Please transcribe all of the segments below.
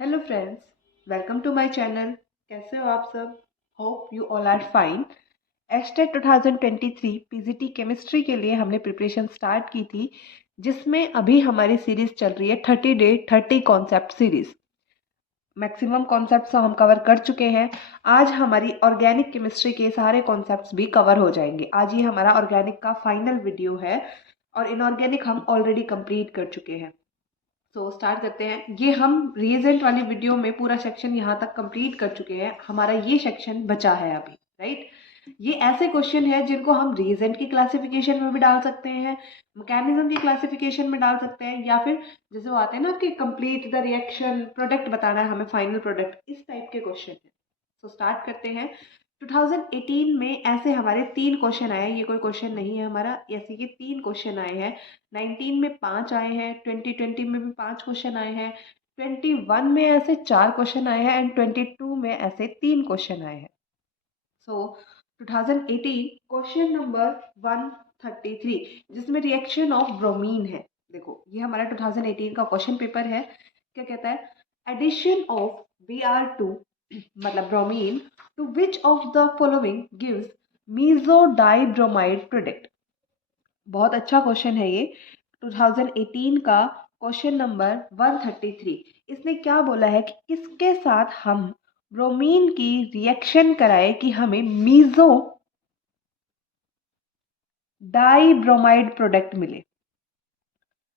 Hello friends, welcome to my channel. कैसे हो आप सब? Hope you all are fine. HTET 2023 PGT chemistry के लिए हमने प्रिपरेशन स्टार्ट की थी, जिसमें अभी हमारी सीरीज चल रही है 30 day 30 concept series. Maximum concepts हम कवर कर चुके हैं। आज हमारी ऑर्गेनिक केमिस्ट्री के सारे कॉन्सेप्ट्स भी कवर हो जाएंगे। आज ये हमारा ऑर्गेनिक का फाइनल वीडियो है और इनऑर्गेनिक हम ऑलरेडी कंप्लीट कर चुके हैं। तो स्टार्ट करते हैं। ये हम रिएजेंट वाली वीडियो में पूरा सेक्शन यहाँ तक कंप्लीट कर चुके हैं। हमारा ये सेक्शन बचा है अभी, राइट। ये ऐसे क्वेश्चन है जिनको हम रिएजेंट की क्लासिफिकेशन में भी डाल सकते हैं, मैकेनिज्म की क्लासिफिकेशन में डाल सकते हैं, या फिर जैसे वो आते हैं ना कि कंप्लीट द रिएक्शन, प्रोडक्ट बताना है हमें, फाइनल प्रोडक्ट, इस टाइप के क्वेश्चन है। तो स्टार्ट करते हैं। 2018 में ऐसे हमारे 3 क्वेश्चन आए हैं। ये कोई क्वेश्चन नहीं है हमारा, ऐसे ये 3 क्वेश्चन आए हैं। 19 में 5 आए हैं, 2020 में भी 5 क्वेश्चन आए हैं, 21 में ऐसे 4 क्वेश्चन आए हैं एंड 22 में ऐसे 3 क्वेश्चन आए हैं। सो 2018 क्वेश्चन नंबर 133, जिसमें रिएक्शन ऑफ ब्रोमीन है। देखो ये हमारा 2018 का क्वेश्चन पेपर है। क्या कहता है? एडिशन ऑफ Br2 मतलब bromine two which of the following gives meso dibromide product. बहुत अच्छा क्वेश्चन है ये, 2018 का क्वेश्चन नंबर 133। इसने क्या बोला है कि किसके साथ हम ब्रोमीन की रिएक्शन कराए कि हमें मीजो डाइब्रोमाइड प्रोडक्ट मिले।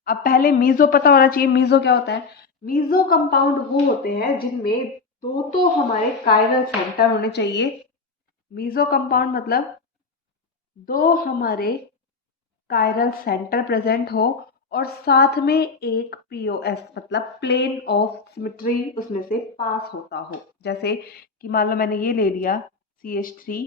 अब पहले मीजो पता होना चाहिए। मीजो क्या होता है? मीजो कंपाउंड वो होते हैं जिनमें दो तो हमारे कायरल सेंटर होने चाहिए। मीजो कंपाउंड मतलब दो हमारे कायरल सेंटर प्रेजेंट हो और साथ में एक पीओएस मतलब प्लेन ऑफ सिमेट्री उसमें से पास होता हो। जैसे कि मान लो मैंने ये ले लिया CH3,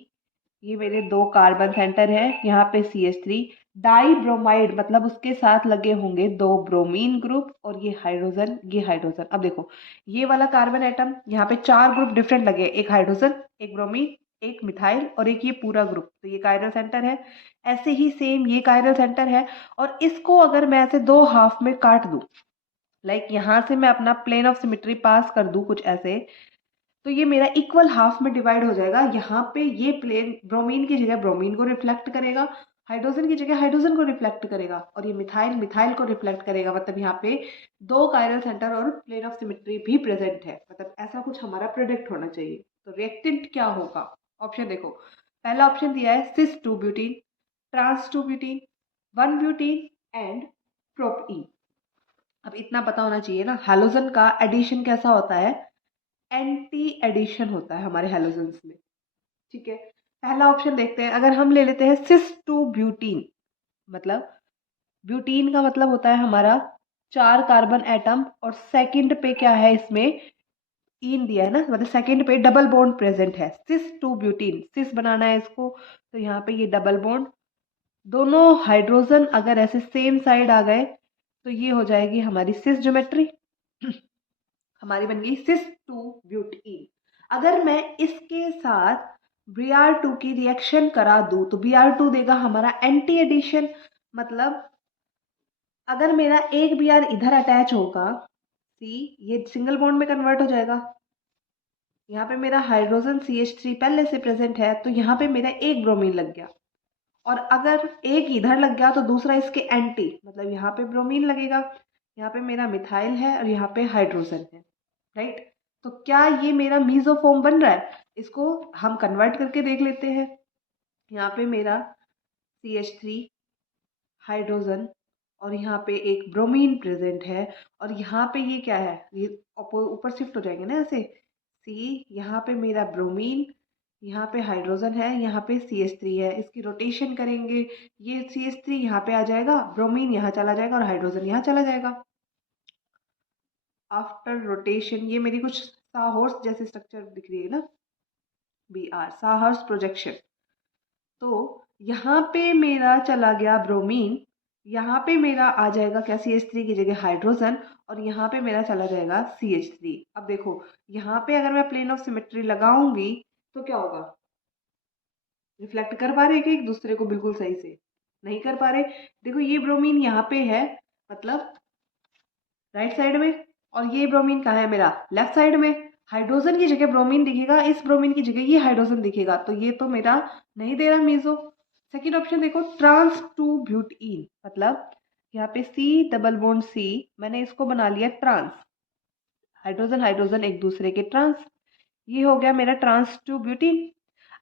ये मेरे 2 कार्बन सेंटर है, यहाँ पे CH3। डाई ब्रोमाइड मतलब उसके साथ लगे होंगे 2 ब्रोमीन ग्रुप और ये हाइड्रोजन, ये हाइड्रोजन। अब देखो ये वाला कार्बन एटम, यहाँ पे 4 ग्रुप डिफरेंट लगे, एक हाइड्रोजन, एक ब्रोमीन, एक मिथाइल और एक ये पूरा ग्रुप, तो ये कायरल सेंटर है। ऐसे ही सेम ये कायरल सेंटर है। और इसको अगर मैं ऐसे 2 हाफ में काट दूं, लाइक यहाँ से मैं अपना प्लेन ऑफ सिमेट्री पास कर दूं कुछ ऐसे, तो ये मेरा इक्वल हाफ में डिवाइड हो जाएगा। यहाँ पे ये प्लेन ब्रोमीन की जगह ब्रोमीन को रिफ्लेक्ट करेगा, हाइड्रोजन की जगह हाइड्रोजन को रिफ्लेक्ट करेगा, और ये मिथाइल मिथाइल को रिफ्लेक्ट करेगा। मतलब यहाँ पे 2 कायरल सेंटर और प्लेन ऑफ सिमेट्री भी प्रेजेंट है। मतलब ऐसा कुछ हमारा प्रोडक्ट होना चाहिए। तो रिएक्टेंट क्या होगा? ऑप्शन देखो, पहला ऑप्शन दिया है cis 2 butene, trans 2 butene, 1 butene and propene. अब इतना पता होना चाहिए ना, हैलोजन का एडिशन कैसा होता है? एंटी एडिशन होता है हमारे हैलोजेंस में। ठीक है, पहला ऑप्शन देखते हैं। अगर हम ले लेते हैं सिस 2 ब्यूटीन, मतलब ब्यूटीन का मतलब होता है हमारा 4 कार्बन एटम, और सेकंड पे क्या है इसमें? इन दिया है ना, मतलब सेकंड पे डबल बॉन्ड प्रेजेंट है। सिस 2 ब्यूटीन, सिस बनाना है इसको, तो यहाँ पे ये डबल बॉन्ड, दोनों हाइड्रोजन अगर ऐसे सेम साइड आ गए तो ये हो जाएगी हमारी सिस ज्योमेट्री। हमारी बन गई सिस 2 ब्यूटीन। अगर मैं इसके साथ Br2 की रिएक्शन करा दूं तो Br2 देगा हमारा एंटी एडिशन। मतलब अगर मेरा एक Br इधर अटैच होगा, सी ये सिंगल बॉन्ड में कन्वर्ट हो जाएगा। यहाँ पे मेरा हाइड्रोजन CH3 पहले से प्रेजेंट है, तो यहाँ पे मेरा एक ब्रोमीन लग गया। और अगर एक इधर लग गया तो दूसरा इसके एंटी, मतलब यहाँ पे ब्रोमीन लगेगा, यहाँ पे मेरा मिथाइल है और यहाँ पे हाइड्रोजन है, राइट। तो क्या ये मेरा मीजोफॉर्म बन रहा है? इसको हम कन्वर्ट करके देख लेते हैं। यहाँ पे मेरा CH3, हाइड्रोजन और यहाँ पे एक ब्रोमीन प्रेजेंट है, और यहाँ पे ये क्या है? ये ऊपर शिफ्ट हो जाएंगे ना ऐसे। सी यहाँ पे मेरा ब्रोमीन, यहाँ पे हाइड्रोजन है, यहाँ पे CH3 है। इसकी रोटेशन करेंगे, ये CH3 यहाँ पे आ जाएगा, ब्रोमीन यहाँ चला जाएगा और हाइड्रोजन यहाँ चला जाएगा। आफ्टर रोटेशन ये मेरी कुछ साहॉर्स जैसी स्ट्रक्चर दिख रही है ना, Br साहर्स प्रोजेक्शन। तो यहाँ पे मेरा चला गया ब्रोमीन, यहाँ पे मेरा आ जाएगा क्या? CH3 की जगह हाइड्रोजन, और यहाँ पे मेरा चला जाएगा CH3। अब देखो यहाँ पे अगर मैं प्लेन ऑफ सिमेट्री लगाऊंगी तो क्या होगा? रिफ्लेक्ट कर पा रहे कि एक दूसरे को बिल्कुल सही से? नहीं कर पा रहे। देखो ये ब्रोमीन यहाँ पे है, मतलब राइट साइड में, और ये ब्रोमीन कहाँ है मेरा, लेफ्ट साइड में। हाइड्रोजन की जगह ब्रोमीन दिखेगा, इस ब्रोमीन की जगह ये हाइड्रोजन दिखेगा, तो ये तो मेरा नहीं दे रहा मीजो। सेकेंड ऑप्शन देखो, ट्रांस टू ब्यूटीन, मतलब यहाँ पे सी डबल बॉन्ड सी, मैंने इसको बना लिया ट्रांस, हाइड्रोजन हाइड्रोजन एक दूसरे के ट्रांस, ये हो गया मेरा ट्रांस टू ब्यूटीन।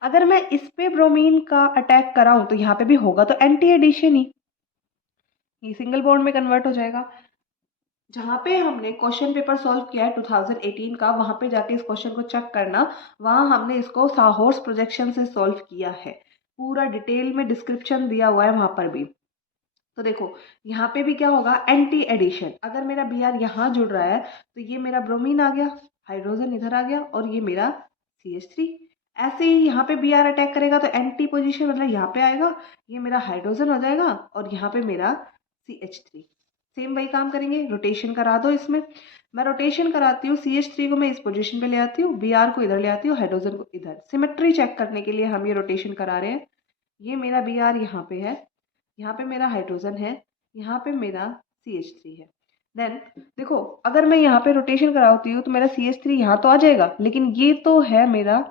अगर मैं इस पे ब्रोमीन का अटैक कराऊं तो यहाँ पे भी होगा तो एंटी एडिशन ही, ये सिंगल बॉन्ड में कन्वर्ट हो जाएगा। जहाँ पे हमने क्वेश्चन पेपर सॉल्व किया है 2018 का, वहाँ पे जाके इस क्वेश्चन को चेक करना, वहाँ हमने इसको साहोर्स प्रोजेक्शन से सॉल्व किया है, पूरा डिटेल में डिस्क्रिप्शन दिया हुआ है वहाँ पर भी। तो देखो यहाँ पे भी क्या होगा, एंटी एडिशन। अगर मेरा बी आर यहाँ जुड़ रहा है तो ये मेरा ब्रोमीन आ गया, हाइड्रोजन इधर आ गया, और ये मेरा CH3। ऐसे ही यहाँ पे बी आर अटैक करेगा तो एंटी पोजिशन मतलब यहाँ पे आएगा, ये मेरा हाइड्रोजन हो जाएगा, और यहाँ पे मेरा CH3। सेम वही काम करेंगे, रोटेशन करा दो इसमें। मैं रोटेशन कराती हूँ, CH3 को मैं इस पोजीशन पे ले आती हूँ, बी आर को इधर ले आती हूँ, हाइड्रोजन को इधर। सिमेट्री चेक करने के लिए हम ये रोटेशन करा रहे हैं। ये मेरा बी आर यहाँ पे है, यहाँ पे मेरा हाइड्रोजन है, यहाँ पे मेरा CH3 है। देन देखो अगर मैं यहाँ पे रोटेशन कराती हूँ तो मेरा CH3 यहाँ तो आ जाएगा, लेकिन ये तो है मेरा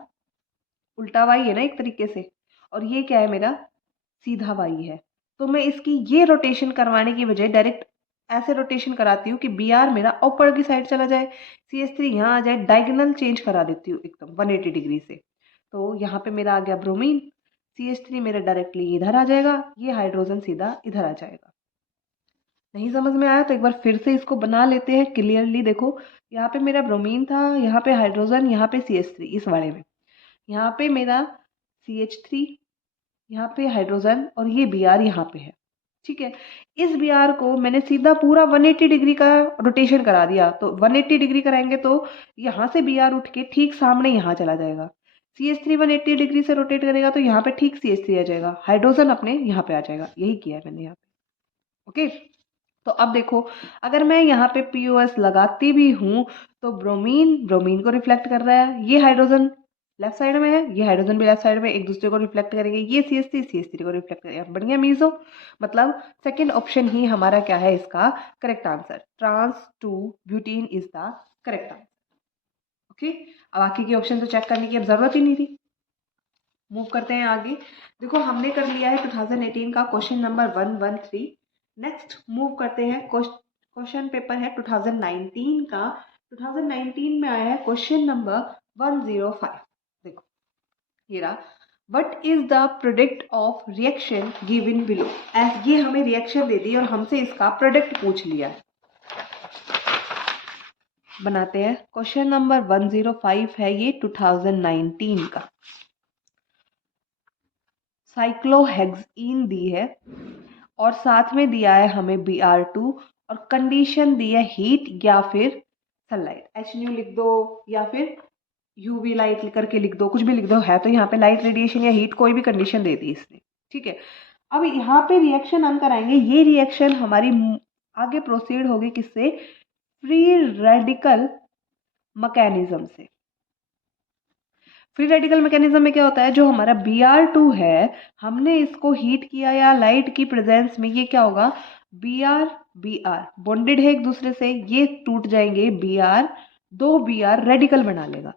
उल्टा वाई है ना एक तरीके से, और ये क्या है मेरा सीधा वाई है। तो मैं इसकी ये रोटेशन करवाने की बजाय डायरेक्ट ऐसे रोटेशन कराती हूँ कि बी आर मेरा ऊपर की साइड चला जाए, CH3 यहाँ आ जाए, डायगोनल चेंज करा देती हूँ एकदम 180 डिग्री से। तो यहाँ पे मेरा आ गया ब्रोमीन, CH3 मेरा डायरेक्टली इधर आ जाएगा, ये हाइड्रोजन सीधा इधर आ जाएगा। नहीं समझ में आया तो एक बार फिर से इसको बना लेते हैं क्लियरली। देखो यहाँ पे मेरा ब्रोमीन था, यहाँ पे हाइड्रोजन, यहाँ पे CH3 इस वाले में, यहाँ पे मेरा CH3, यहाँ पे हाइड्रोजन, और ये बी आर यहाँ पे है। ठीक है, इस बी आर को मैंने सीधा पूरा 180 डिग्री का रोटेशन करा दिया। तो 180 डिग्री कराएंगे तो यहाँ से बी आर उठ के ठीक सामने यहाँ चला जाएगा, CH3 180 डिग्री से रोटेट करेगा तो यहाँ पे ठीक CH3 आ जाएगा, हाइड्रोजन अपने यहाँ पे आ जाएगा। यही किया है मैंने यहाँ पे। ओके, तो अब देखो अगर मैं यहाँ पे POS लगाती भी हूँ तो ब्रोमीन ब्रोमीन को रिफ्लेक्ट कर रहा है, ये हाइड्रोजन लेफ्ट साइड में है, ये हाइड्रोजन भी लेफ्ट साइड में, एक दूसरे को रिफ्लेक्ट करेंगे, ये CH3 को रिफ्लेक्ट करेगा, बन गया मीजो। मतलब सेकंड ऑप्शन ही हमारा क्या है इसका correct answer, trans two butene is the correct answer. Okay, अब बाकी के ऑप्शन तो चेक करने की अब जरूरत ही नहीं थी। मूव करते हैं आगे। देखो हमने कर लिया है 2018 का क्वेश्चन नंबर 113। नेक्स्ट मूव करते हैं, क्वेश्चन पेपर है 2019 का। 2019 में आया है क्वेश्चन नंबर 105। देखो ये रहा, what is the product of reaction given below. ये हमें रिएक्शन दे दी और हमसे इसका प्रोडक्ट पूछ लिया। बनाते हैं, क्वेश्चन नंबर 105 है ये 2019 का। साइक्लोहेक्सीन दी है और साथ में दिया है हमें Br2, और कंडीशन दी है हीट या फिर सनलाइट। HNU लिख दो या फिर UV लाइट करके लिख दो, कुछ भी लिख दो, है तो यहाँ पे लाइट रेडिएशन या हीट, कोई भी कंडीशन दे दी इसने। ठीक है, अब यहाँ पे रिएक्शन हम कराएंगे। ये रिएक्शन हमारी आगे प्रोसीड होगी किससे, फ्री रेडिकल मैकेनिज्म से। फ्री रेडिकल मैकेनिज्म में क्या होता है, जो हमारा Br2 है हमने इसको हीट किया या लाइट की प्रेजेंस में, ये क्या होगा, Br बॉन्डेड है एक दूसरे से, ये टूट जाएंगे, दो Br रेडिकल बना लेगा।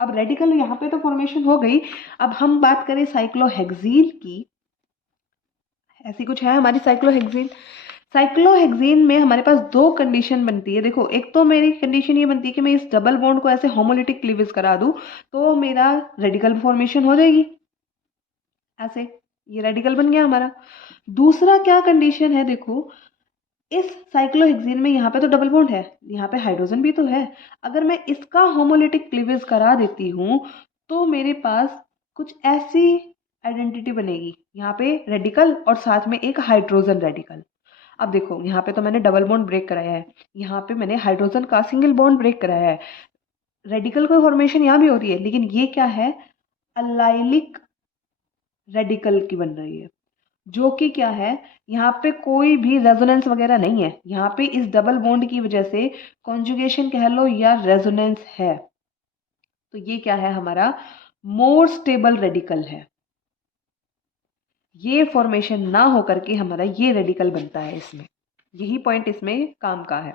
अब रेडिकल यहाँ पे तो फॉर्मेशन हो गई। अब हम बात करें साइक्लोहेक्सीन की, ऐसी कुछ है हमारी साइक्लोहेक्सीन। साइक्लोहेक्सीन में हमारे पास दो कंडीशन बनती है। देखो एक तो मेरी कंडीशन ये बनती है कि मैं इस डबल बॉन्ड को ऐसे होमोलिटिक क्लीवेज करा दूं तो मेरा रेडिकल फॉर्मेशन हो जाएगी, ऐसे ये रेडिकल बन गया हमारा। दूसरा क्या कंडीशन है, देखो इस साइक्लोहेक्सीन में यहाँ पे तो डबल बॉन्ड है, यहाँ पे हाइड्रोजन भी तो है। अगर मैं इसका होमोलिटिक क्लीवेज करा देती हूँ तो मेरे पास कुछ ऐसी आइडेंटिटी बनेगी, यहाँ पे रेडिकल और साथ में एक हाइड्रोजन रेडिकल। अब देखो यहाँ पे तो मैंने डबल बॉन्ड ब्रेक कराया है, यहाँ पे मैंने हाइड्रोजन का सिंगल बॉन्ड ब्रेक कराया है, रेडिकल की फॉर्मेशन यहाँ भी हो रही है, लेकिन ये क्या है, अलाइलिक रेडिकल की बन रही है, जो कि क्या है, यहाँ पे कोई भी रेजोनेंस वगैरह नहीं है, यहाँ पे इस डबल बॉन्ड की वजह से कॉन्जुगेशन कह लो या रेजोनेंस है। तो ये क्या है, हमारा मोर स्टेबल रेडिकल है। ये फॉर्मेशन ना होकर के हमारा ये रेडिकल बनता है इसमें, यही पॉइंट इसमें काम का है।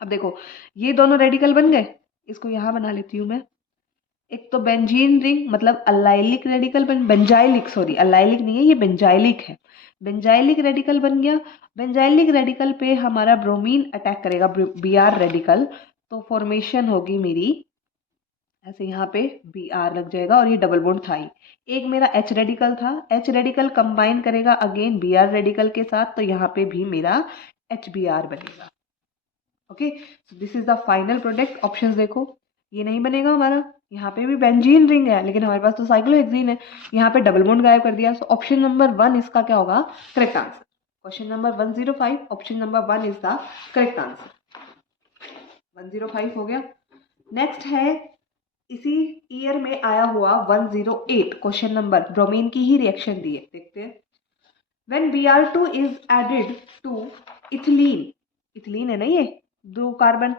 अब देखो ये दोनों रेडिकल बन गए, इसको यहाँ बना लेती हूँ मैं। एक तो बेंजीन रिंग मतलब allylic radical benzylic, sorry allylic नहीं है ये बेंजाइलिक है। बेंजाइलिक रेडिकल बन गया। बेंजाइलिक रेडिकल पे हमारा ब्रोमीन अटैक करेगा, Br रेडिकल, तो फॉर्मेशन होगी मेरी ऐसे, यहाँ पे Br लग जाएगा और ये डबल बॉन्ड था ही। एक मेरा H रेडिकल था, H रेडिकल कंबाइन करेगा अगेन Br रेडिकल के साथ, तो यहाँ पे भी मेरा HBr बनेगा। Okay, so this is the final product. Options देखो, ये नहीं बनेगा हमारा, यहाँ पे भी बेंजीन रिंग है लेकिन हमारे पास तो साइक्लोहेक्सीन है, यहाँ पे डबल बॉन्ड गायब कर दिया। सो ऑप्शन नंबर 1 इसका क्या होगा, correct answer. Question number 105, option number 1 is the correct answer. 105 हो गया। नेक्स्ट है इसी ईयर में आया हुआ 108 क्वेश्चन नंबर, ब्रोमीन की ही रिएक्शन दी है, देखते हैं। When Br2 is added to ethylene, ethylene है ना ये, 2 कार्बन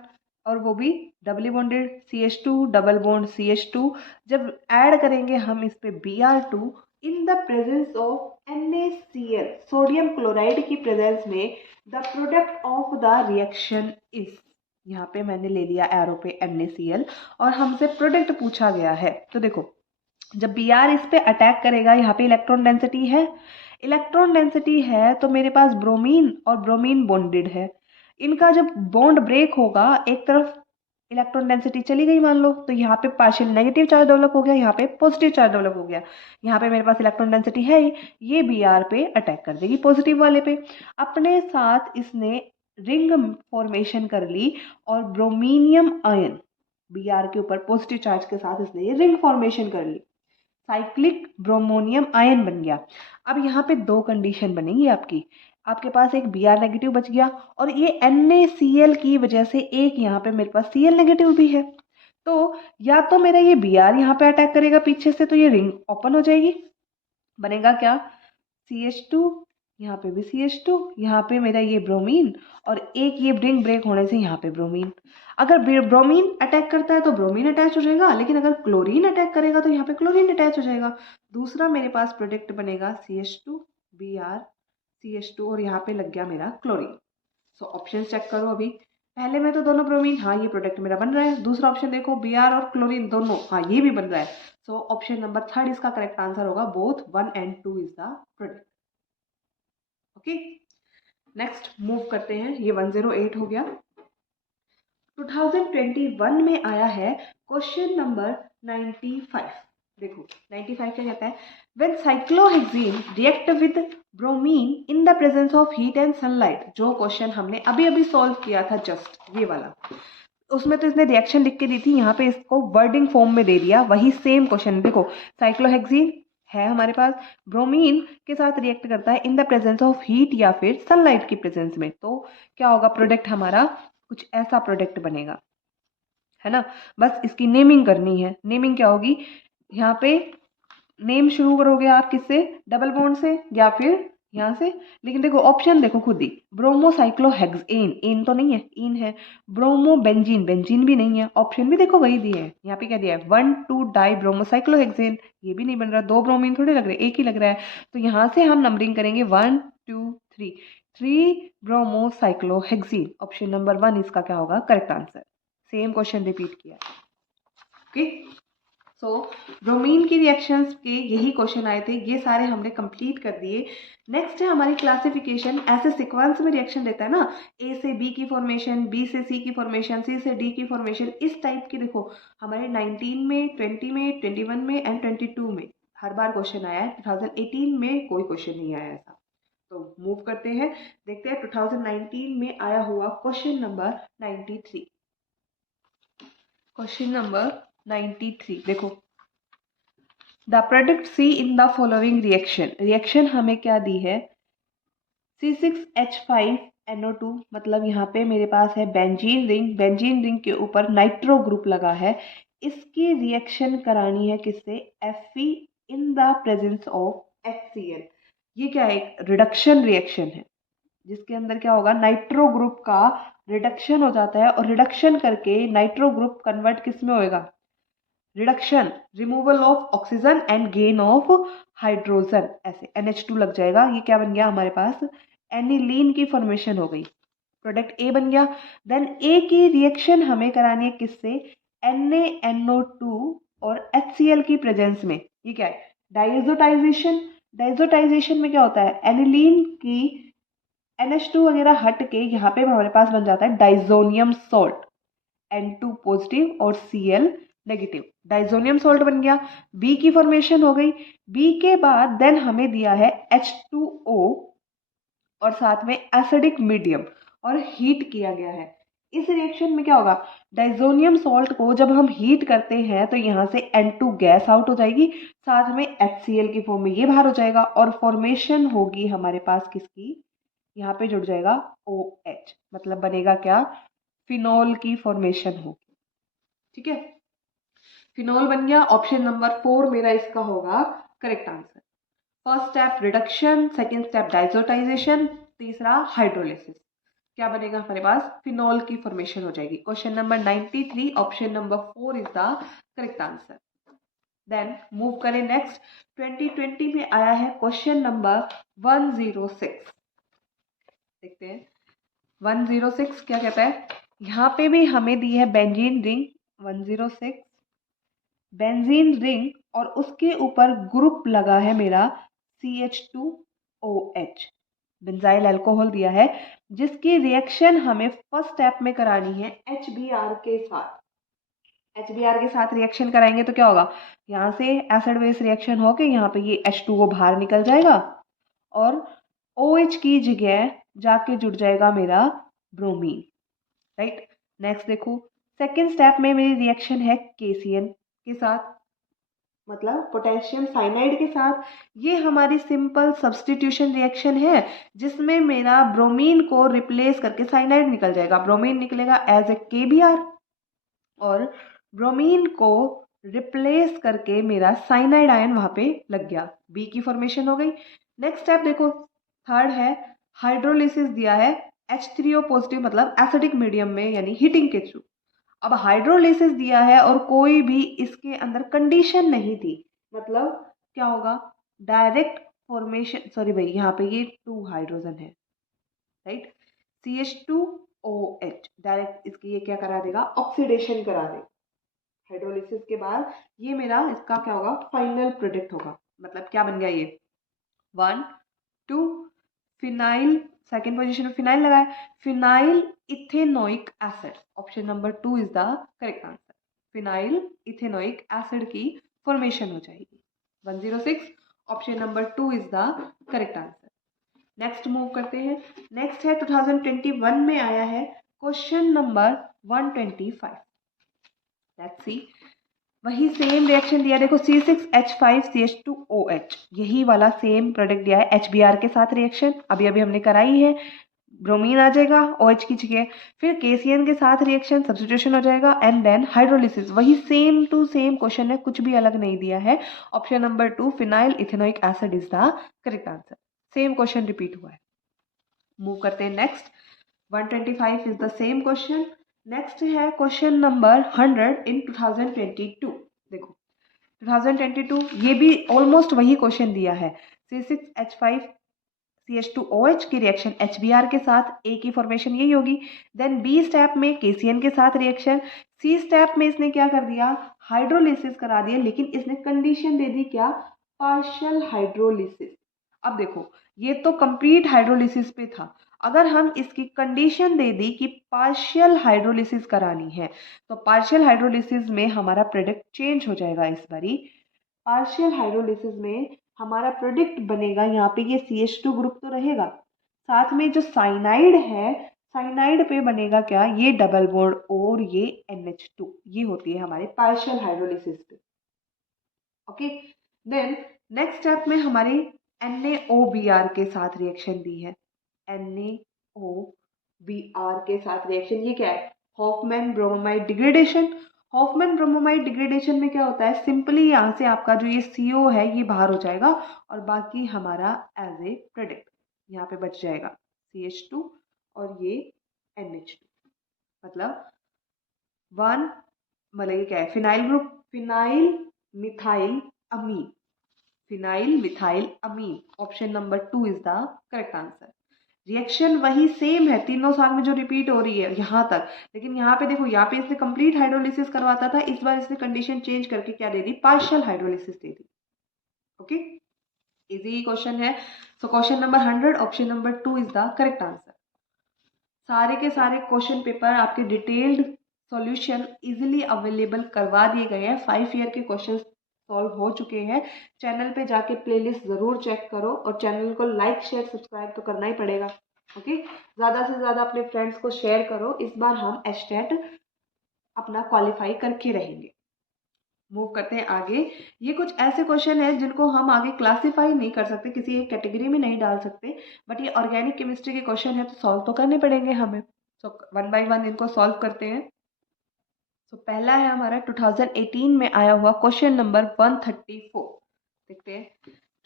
और वो भी doubly bonded, CH2 double bond CH2, जब ऐड करेंगे हम इस पे Br2 in the presence of NaCl, sodium chloride की प्रेजेंस में, the product of the reaction is, यहाँ पे मैंने ले लिया एरो पे NaCl और हमसे प्रोडक्ट पूछा गया है। तो देखो जब Br इस पे अटैक करेगा, यहाँ पे इलेक्ट्रॉन डेंसिटी है, इलेक्ट्रॉन डेंसिटी है तो मेरे पास ब्रोमीन और ब्रोमीन बॉन्डेड है, इनका जब बॉन्ड ब्रेक होगा एक तरफ इलेक्ट्रॉन डेंसिटी चली गई मान लो, तो यहाँ पे पार्शियल नेगेटिव चार्ज डेवलप हो गया, यहाँ पे पॉजिटिव चार्ज डेवलप हो गया। यहाँ पे मेरे पास इलेक्ट्रॉन डेंसिटी है ही, ये Br पे अटैक कर देगी पॉजिटिव वाले पे, अपने साथ इसने रिंग फॉर्मेशन कर ली और ब्रोमीनियम आयन Br के ऊपर पॉजिटिव चार्ज के साथ इसने ये रिंग फॉर्मेशन कर ली, साइक्लिक ब्रोमोनियम आयन बन गया। अब यहाँ पे 2 कंडीशन बनेगी आपकी, आपके पास एक Br नेगेटिव बच गया और ये NaCl की वजह से एक यहाँ पे मेरे पास Cl नेगेटिव भी है, तो या तो मेरा ये Br यहाँ पे अटैक करेगा पीछे से तो ये रिंग ओपन हो जाएगी, बनेगा क्या, CH2, यहाँ पे भी CH2, यहाँ पे मेरा ये ब्रोमीन और एक ये रिंग ब्रेक होने से यहाँ पे ब्रोमीन। अगर ब्रोमीन अटैक करता है तो ब्रोमीन अटैच हो जाएगा, लेकिन अगर क्लोरीन अटैक करेगा तो यहाँ पे क्लोरीन अटैच हो जाएगा। दूसरा मेरे पास प्रोडक्ट बनेगा CH2 Br CH2 और यहाँ पे लग गया मेरा क्लोरीन। सो ऑप्शन चेक करो अभी, पहले में तो दोनों ब्रोमीन, हाँ ये प्रोडक्ट मेरा बन रहा है। दूसरा ऑप्शन देखो Br और क्लोरीन दोनों, हाँ ये भी बन रहा है। सो ऑप्शन नंबर 3 इसका करेक्ट आंसर होगा, both 1 and 2 is the product. Okay, next move करते हैं, ये 108 हो गया। 2021 में आया है क्वेश्चन नंबर 95। देखो 95 क्या कहता है, when cyclohexene react with bromine in the presence of heat and sunlight, जो क्वेश्चन हमने अभी अभी सॉल्व किया था जस्ट ये वाला, उसमें तो इसने रिएक्शन लिख के दी थी, यहाँ पे इसको वर्डिंग फॉर्म में दे दिया, वही सेम क्वेश्चन। देखो साइक्लोहेक्सीन है हमारे पास, ब्रोमीन के साथ रिएक्ट करता है इन द प्रेजेंस ऑफ हीट या फिर सनलाइट की प्रेजेंस में, तो क्या होगा प्रोडक्ट हमारा, कुछ ऐसा प्रोडक्ट बनेगा, है ना। बस इसकी नेमिंग करनी है, नेमिंग क्या होगी, यहाँ पे नेम शुरू करोगे आप किससे, डबल बॉन्ड से या फिर यहाँ से, लेकिन देखो ऑप्शन देखो खुद ही, ब्रोमोसाइक्लोहेक्सेन, एन तो नहीं है, इन है, ब्रोमो बेंजीन, बेंजीन भी नहीं है, ऑप्शन भी देखो वही दिए है, यहाँ पे क्या दिया है 1,2 डाई ब्रोमोसाइक्लोहेक्सेन, ये भी नहीं बन रहा, 2 ब्रोमीन थोड़े लग रहे, एक ही लग रहा है, तो यहाँ से हम नंबरिंग करेंगे 1 2 3, 3 ब्रोमोसाइक्लोहेक्सेन, ऑप्शन नंबर 1 इसका क्या होगा correct answer. Same question repeat किया, ओके। सो ब्रोमीन की रिएक्शंस के यही क्वेश्चन आए थे, ये सारे हमने कंप्लीट कर दिए। नेक्स्ट है हमारी क्लासिफिकेशन, ऐसे सीक्वेंस में रिएक्शन देता है ना, ए से बी की फॉर्मेशन, बी से सी की फॉर्मेशन, सी से डी की फॉर्मेशन, इस टाइप की देखो हमारे 19 में, 20 में, 21 में एंड 22 में हर बार क्वेश्चन आया है। 2018 में कोई क्वेश्चन नहीं आया ऐसा। तो मूव करते हैं, देखते हैं 2019 में आया हुआ क्वेश्चन नंबर 93। क्वेश्चन नंबर 93 देखो, the product C in the following reaction, reaction हमें क्या दी है, C6H5NO2, मतलब यहाँ पे मेरे पास है बेंजीन रिंग, बेंजीन रिंग के ऊपर नाइट्रो ग्रुप लगा है, इसकी रिएक्शन करानी है किससे, Fe in the presence of HCl। ये क्या है, एक रिडक्शन रिएक्शन है जिसके अंदर क्या होगा, नाइट्रो ग्रुप का रिडक्शन हो जाता है और रिडक्शन करके नाइट्रो ग्रुप कन्वर्ट किस में होएगा, reduction, removal of oxygen and gain of hydrogen, ऐसे NH2 लग जाएगा, ये क्या बन गया हमारे पास, एनिलीन की फॉर्मेशन हो गई। प्रोडक्ट ए बन गया। देन ए की रिएक्शन हमें करानी है किससे, NaNO2 और HCl की प्रेजेंस में। ये क्या है, डाइजोटाइजेशन। डाइजोटाइजेशन में क्या होता है, एनिलीन की NH2 वगैरह हट के यहाँ पे हमारे पास बन जाता है डाइजोनियम सॉल्ट, N2 पॉजिटिव और Cl नेगेटिव, डाइजोनियम सॉल्ट बन गया। बी की फॉर्मेशन हो गई। बी के बाद देन हमें दिया है H2O और साथ में एसिडिक मीडियम और हीट किया गया है। इस रिएक्शन में क्या होगा, डाइजोनियम सॉल्ट को जब हम हीट करते हैं तो यहाँ से N2 गैस आउट हो जाएगी, साथ में HCl की फॉर्म में ये बाहर हो जाएगा और फॉर्मेशन होगी हमारे पास किसकी, यहाँ पे जुड़ जाएगा OH, मतलब बनेगा क्या, फिनॉल की फॉर्मेशन होगी। ठीक है, फिनॉल बन गया। ऑप्शन नंबर 4 मेरा इसका होगा correct answer. First step reduction, second step diazotisation, तीसरा हाइड्रोलिसिस। क्या बनेगा हमारे पास, फिनॉल की फॉर्मेशन हो जाएगी। Question number 93, option number 4 is the correct answer. Then move करें नेक्स्ट। 2020 में आया है क्वेश्चन नंबर 106। देखते हैं 106 क्या कहता है। यहाँ पे भी हमें दी है बेंजीन रिंग 106, बेंजीन रिंग और उसके ऊपर ग्रुप लगा है मेरा CH2OH, बेंजाइल अल्कोहल दिया है, जिसकी रिएक्शन हमें फर्स्ट स्टेप में करानी है HBr के साथ। HBr के साथ रिएक्शन कराएंगे तो क्या होगा, यहाँ से एसिड बेस रिएक्शन होके यहाँ पे ये H2O बाहर निकल जाएगा और OH की जगह जाके जुड़ जाएगा मेरा ब्रोमीन। राइट, नेक्स्ट देखो सेकेंड स्टेप में मेरी रिएक्शन है KCN के साथ, मतलब पोटेशियम साइनाइड के साथ। ये हमारी सिंपल सब्स्टिट्यूशन रिएक्शन है जिसमें मेरा ब्रोमीन को रिप्लेस करके साइनाइड निकल जाएगा, ब्रोमीन निकलेगा एज ए KBr और ब्रोमीन को रिप्लेस करके मेरा साइनाइड आयन वहां पे लग गया, बी की फॉर्मेशन हो गई। नेक्स्ट स्टेप देखो थर्ड है हाइड्रोलिसिस दिया है H3O पॉजिटिव, मतलब एसिडिक मीडियम में यानी हीटिंग के थ्रू। अब हाइड्रोलिसिस दिया है और कोई भी इसके अंदर कंडीशन नहीं थी, मतलब क्या होगा, डायरेक्ट फॉर्मेशन, सॉरी भाई यहाँ पे ये 2 हाइड्रोजन है, राइट, CH2OH डायरेक्ट इसकी ये क्या करा देगा, ऑक्सीडेशन करा देगा। हाइड्रोलिसिस के बाद ये मेरा इसका क्या होगा, फाइनल प्रोडक्ट होगा। मतलब क्या बन गया ये 1 2 फिनाइल, सेकेंड पोजीशन में फिनाइल लगा है, phenyl ethanoic acid. Option number 2 is the correct answer. Phenyl ethanoic acid की फॉर्मेशन हो जाएगी। 106 option number 2 is the correct answer. Next move करते हैं। नेक्स्ट है 2021 में आया है क्वेश्चन नंबर 125। लेट्स सी, वही सेम रिएक्शन दिया, देखो C6H5CH2OH, यही वाला सेम प्रोडक्ट दिया है HBr के साथ रिएक्शन, अभी अभी हमने कराई है, ब्रोमीन आ जाएगा OH की जगह, फिर KCN के साथ रिएक्शन सब्स्टिट्यूशन हो जाएगा एंड देन हाइड्रोलिसिस। वही सेम टू सेम क्वेश्चन है, कुछ भी अलग नहीं दिया है। Option number 2 phenyl ethanoic acid is the correct answer. Same question repeat हुआ है। मूव करते हैं next. 125 is the same question. Next है क्वेश्चन नंबर 100 इन 2022। देखो 2022 ये भी ऑलमोस्ट वही क्वेश्चन दिया है। C6H5CH2OH की रिएक्शन HBr के साथ, A की फॉर्मेशन यही होगी। देन B स्टेप में KCN के साथ रिएक्शन, C स्टेप में इसने क्या कर दिया, हाइड्रोलिसिस करा दिया, लेकिन इसने कंडीशन दे दी क्या, पार्शियल हाइड्रोलिसिस। अब देखो ये तो कंप्लीट हाइड्रोलिसिस पे था, अगर हम इसकी कंडीशन दे दी कि पार्शियल हाइड्रोलिसिस करानी है तो पार्शियल हाइड्रोलिसिस में हमारा प्रोडक्ट चेंज हो जाएगा। इस बारी पार्शियल हाइड्रोलिसिस में हमारा प्रोडक्ट बनेगा, यहाँ पे ये CH2 ग्रुप तो रहेगा, साथ में जो साइनाइड है, साइनाइड पे बनेगा क्या, ये डबल बॉन्ड और ये NH2, ये होती है हमारे पार्शियल हाइड्रोलिसिस पे। ओके, देन नेक्स्ट स्टेप में हमारी NaOBr के साथ रिएक्शन दी है, NaOBr के साथ रिएक्शन, ये क्या है, Hoffmann bromide degradation. Hoffmann bromide degradation में क्या होता है, सिंपली यहाँ से आपका जो ये CO है ये बाहर हो जाएगा और बाकी हमारा एज ए प्रोडक्ट यहाँ पे बच जाएगा CH2 और ये NH2, मतलब ये क्या है, phenyl group, phenyl methyl amine, phenyl methyl amine. Option number 2 is the correct answer. Reaction वही सेम है, तीनों साल में जो रिपीट हो रही है यहाँ तक, लेकिन यहाँ पे देखो, यहाँ पे इसने कंप्लीट हाइड्रोलिसिस करवाता था, इस बार इसने कंडीशन चेंज करके क्या दे दी, पार्शियल हाइड्रोलिसिस दे दी। ओके, इजी क्वेश्चन है। So question number 100 option number 2 is the correct answer. सारे के सारे क्वेश्चन पेपर आपके डिटेल्ड सॉल्यूशन इजीली अवेलेबल करवा दिए गए हैं। 5 ईयर के क्वेश्चन सॉल्व हो चुके हैं। चैनल पे जाके प्लेलिस्ट ज़रूर चेक करो और चैनल को लाइक शेयर सब्सक्राइब तो करना ही पड़ेगा। ओके, ज़्यादा से ज़्यादा अपने फ्रेंड्स को शेयर करो। इस बार हम एचटेट अपना क्वालिफाई करके रहेंगे। मूव करते हैं आगे। ये कुछ ऐसे क्वेश्चन है जिनको हम आगे क्लासिफाई नहीं कर सकते, किसी एक कैटेगरी में नहीं डाल सकते, बट ये ऑर्गेनिक केमिस्ट्री के क्वेश्चन है तो सॉल्व तो करने पड़ेंगे हमें। सो वन बाय वन इनको सॉल्व करते हैं। सो पहला है हमारा 2018 में आया हुआ क्वेश्चन नंबर 134। देखते हैं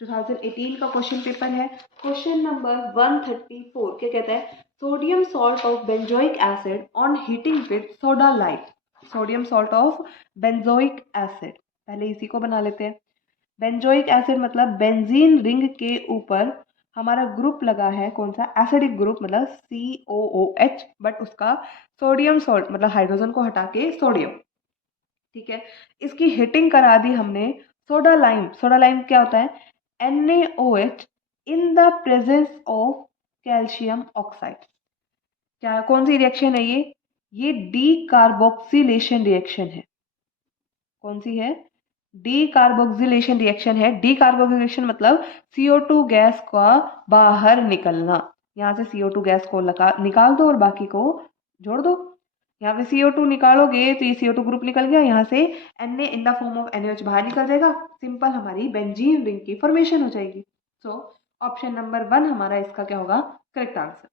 2018 का क्वेश्चन पेपर है। क्वेश्चन नंबर 134 क्या कहता है, sodium salt of benzoic acid on heating with soda lime. Sodium salt of benzoic acid, पहले इसी को बना लेते हैं। बेंजोइक एसिड मतलब बेंजीन रिंग के ऊपर हमारा ग्रुप लगा है, कौन सा, एसिडिक ग्रुप, मतलब COOH, बट उसका सोडियम सॉल्ट मतलब हाइड्रोजन को हटा के सोडियम। ठीक है, इसकी हीटिंग करा दी हमने सोडा लाइम। सोडा लाइम क्या होता है, NaOH in the presence of calcium oxide. क्या, कौन सी रिएक्शन है ये डीकार्बोक्सिलेशन रिएक्शन है। कौन सी है, डीकार्बोक्सिलेशन रिएक्शन है। डीकार्बोक्सिलेशन मतलब CO2 गैस का बाहर निकलना। यहाँ से CO2 गैस को निकाल दो और बाकी को जोड़ दो। यहाँ पे CO2 निकालोगे तो ये CO2 ग्रुप निकल गया, यहाँ से Na in the form of NaOH बाहर निकल जाएगा, सिंपल हमारी बेंजीन रिंग की फॉर्मेशन हो जाएगी। सो ऑप्शन नंबर 1 हमारा इसका क्या होगा, करेक्ट आंसर।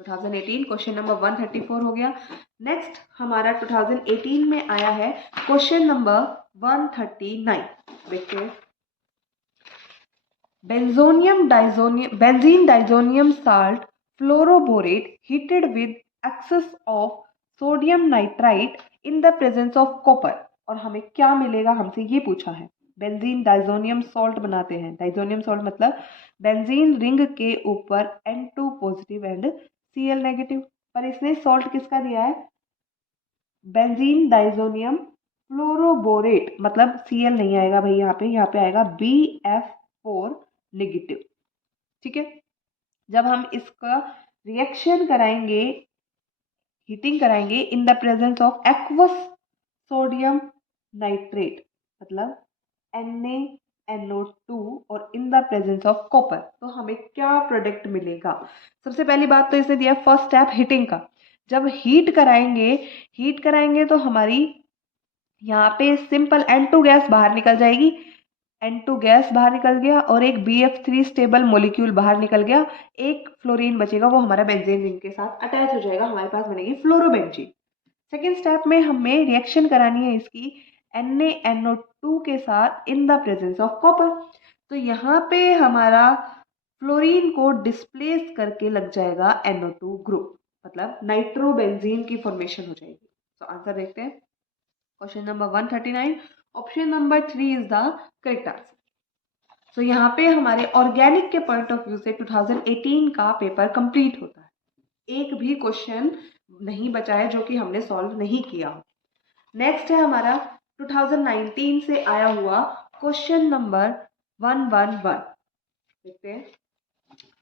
2018 क्वेश्चन नंबर 134 हो गया। नेक्स्ट हमारा 2018 में आया है क्वेश्चन नंबर 139। देखते हैं, benzene diazonium salt fluoroborate heated with excess of sodium nitrite in the presence of copper. और हमें क्या मिलेगा, हमसे ये पूछा है। बेंजीन डाइजोनियम सॉल्ट बनाते हैं, डाइजोनियम सॉल्ट मतलब बेंजीन रिंग के ऊपर N2 positive and Cl negative, पर इसने सॉल्ट किसका दिया है, बेंजीन डाइजोनियम फ्लोरोबोरेट, मतलब Cl नहीं आएगा भाई, यहाँ पे आएगा BF4 नेगेटिव। ठीक है, जब हम इसका रिएक्शन कराएंगे, हीटिंग कराएंगे इन the presence of aqueous sodium nitrate मतलब NaNO2 और इन द प्रेजेंस ऑफ कॉपर, तो हमें क्या प्रोडक्ट मिलेगा। सबसे पहली बात तो इसने दिया फर्स्ट स्टेप हीटिंग का। जब हीट कराएंगे तो हमारी यहाँ पे सिंपल N2 गैस बाहर निकल जाएगी। N2 गैस बाहर निकल गया और एक BF3 स्टेबल मोलिक्यूल बाहर निकल गया, एक फ्लोरीन बचेगा, वो हमारा बेंजीन रिंग के साथ अटैच हो जाएगा, हमारे पास बनेगी फ्लोरोबेंजीन। सेकेंड स्टेप में हमें रिएक्शन करानी है इसकी NaNO2 के साथ इन द प्रेजेंस ऑफ कॉपर। तो यहाँ पे हमारा फ्लोरीन को डिस्प्लेस करके लग जाएगा NO2 ग्रुप, मतलब नाइट्रोबेंजीन की फॉर्मेशन हो जाएगी। तो आंसर देखते हैं, question number 139 option number 3 is the correct answer. तो यहाँ पे हमारे ऑर्गेनिक के पॉइंट ऑफ व्यू से 2018 का पेपर कंप्लीट होता है। एक भी क्वेश्चन नहीं बचा है जो कि हमने सॉल्व नहीं किया हो। नेक्स्ट है हमारा 2019 से आया हुआ क्वेश्चन नंबर 111। देखते हैं,